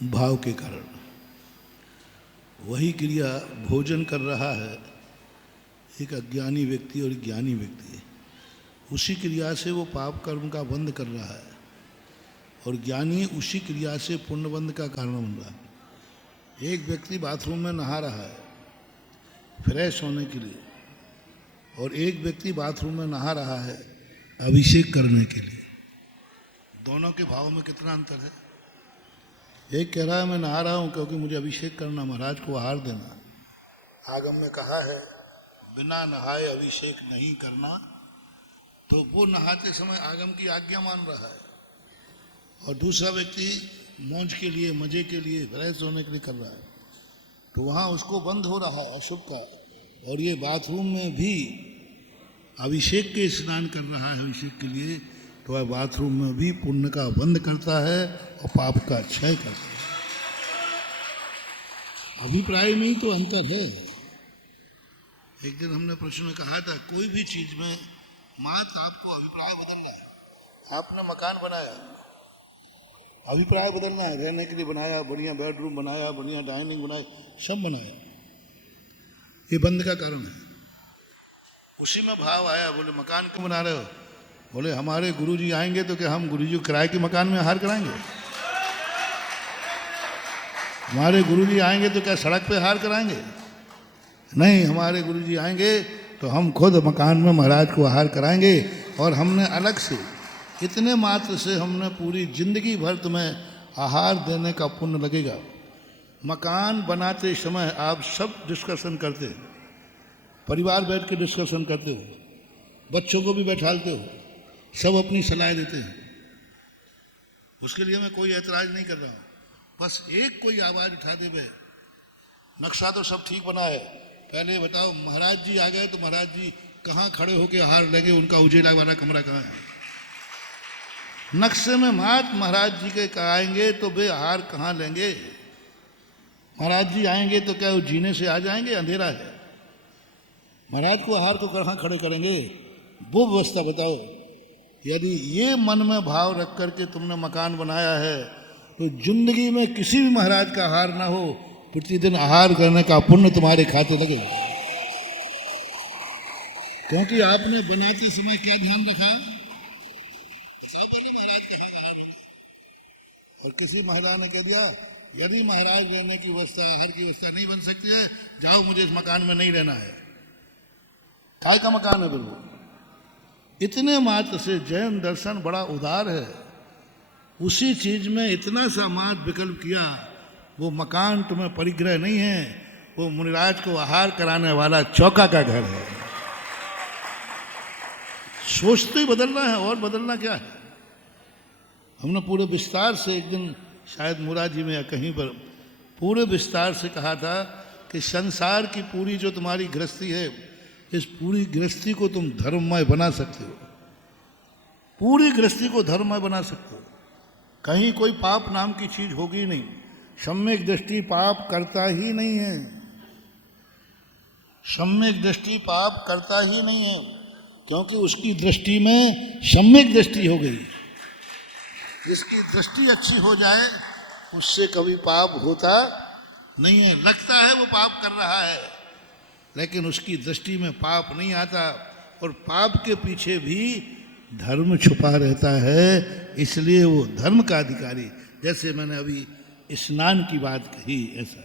भाव के कारण वही क्रिया भोजन कर रहा है एक अज्ञानी व्यक्ति और ज्ञानी व्यक्ति, उसी क्रिया से वो पाप कर्म का बंध कर रहा है और ज्ञानी उसी क्रिया से पुण्य बंध का कारण बन रहा है। एक व्यक्ति बाथरूम में नहा रहा है फ्रेश होने के लिए और एक व्यक्ति बाथरूम में नहा रहा है अभिषेक करने के लिए। दोनों के भाव में कितना अंतर है। एक कह रहा है मैं नहा रहा हूँ क्योंकि मुझे अभिषेक करना, महाराज को आहार देना। आगम में कहा है बिना नहाए अभिषेक नहीं करना, तो वो नहाते समय आगम की आज्ञा मान रहा है और दूसरा व्यक्ति मौज के लिए, मजे के लिए, फ्रेश होने के लिए कर रहा है, तो वहाँ उसको बंद हो रहा है अशुभ का। और ये बाथरूम में भी अभिषेक के स्नान कर रहा है अभिषेक के लिए, तो वह बाथरूम में भी पुण्य का बंध करता है और पाप का क्षय करता है। अभिप्राय में ही तो अंतर है। एक दिन हमने प्रश्न में कहा था कोई भी चीज में मात्र आपको अभिप्राय बदलना है। आपने मकान बनाया, अभिप्राय बदलना है, रहने के लिए बनाया, बढ़िया बेडरूम बनाया, बढ़िया डाइनिंग बनाई, सब बनाया, ये बंद का कारण है। उसी में भाव आया, बोले मकान क्यों बना रहे हो? बोले हमारे गुरुजी आएंगे तो क्या हम गुरुजी किराए के मकान में आहार कराएंगे? हमारे गुरुजी आएंगे तो क्या सड़क पे आहार कराएंगे? नहीं, हमारे गुरुजी आएंगे तो हम खुद मकान में महाराज को आहार कराएंगे। और हमने अलग से इतने मात्र से हमने पूरी जिंदगी भर तुम्हें आहार देने का पुण्य लगेगा। मकान बनाते समय आप सब डिस्कशन करते हो, परिवार बैठ के डिस्कशन करते हो, बच्चों को भी बैठालते हो, सब अपनी सलाह देते हैं। उसके लिए मैं कोई ऐतराज नहीं कर रहा हूँ, बस एक कोई आवाज उठा दे भाई नक्शा तो सब ठीक बना है, पहले बताओ महाराज जी आ गए तो महाराज जी कहाँ खड़े होके आहार लेंगे, उनका उजेला वाला कमरा कहाँ है? नक्शे में मात महाराज जी के आएंगे तो वे आहार कहाँ लेंगे? महाराज जी आएंगे तो क्या वो जीने से आ जाएंगे? अंधेरा है, महाराज को आहार को कहाँ खड़े करेंगे? वो व्यवस्था बताओ। यदि ये मन में भाव रख करके तुमने मकान बनाया है तो जिंदगी में किसी भी महाराज का आहार ना हो, प्रतिदिन आहार करने का पुण्य तुम्हारे खाते लगेगा। क्योंकि आपने बनाते समय क्या ध्यान रखा? महाराज के आहार होगा। और किसी महिला ने कह दिया यदि महाराज रहने की व्यवस्था, आहार की व्यवस्था नहीं बन सकती है, जाओ मुझे इस मकान में नहीं रहना है। काय का मकान है बिल्कुल। इतने मात्र से जैन दर्शन बड़ा उदार है, उसी चीज में इतना सा मात्र विकल्प किया। वो मकान तुम्हें परिग्रह नहीं है, वो मुनिराज को आहार कराने वाला चौका का घर है। सोचते ही बदलना है, और बदलना क्या है। हमने पूरे विस्तार से एक दिन शायद मुराजी में या कहीं पर पूरे विस्तार से कहा था कि संसार की पूरी जो तुम्हारी गृहस्थी है, इस पूरी गृहस्थी को तुम धर्ममय बना सकते हो, पूरी गृहस्थी को धर्ममय बना सकते हो। कहीं कोई पाप नाम की चीज होगी नहीं। सम्यक दृष्टि पाप करता ही नहीं है, सम्यक दृष्टि पाप करता ही नहीं है, क्योंकि उसकी दृष्टि में सम्यक दृष्टि हो गई। जिसकी दृष्टि अच्छी हो जाए उससे कभी पाप होता नहीं है। लगता है वो पाप कर रहा है, लेकिन उसकी दृष्टि में पाप नहीं आता। और पाप के पीछे भी धर्म छुपा रहता है, इसलिए वो धर्म का अधिकारी। जैसे मैंने अभी स्नान की बात कही, ऐसा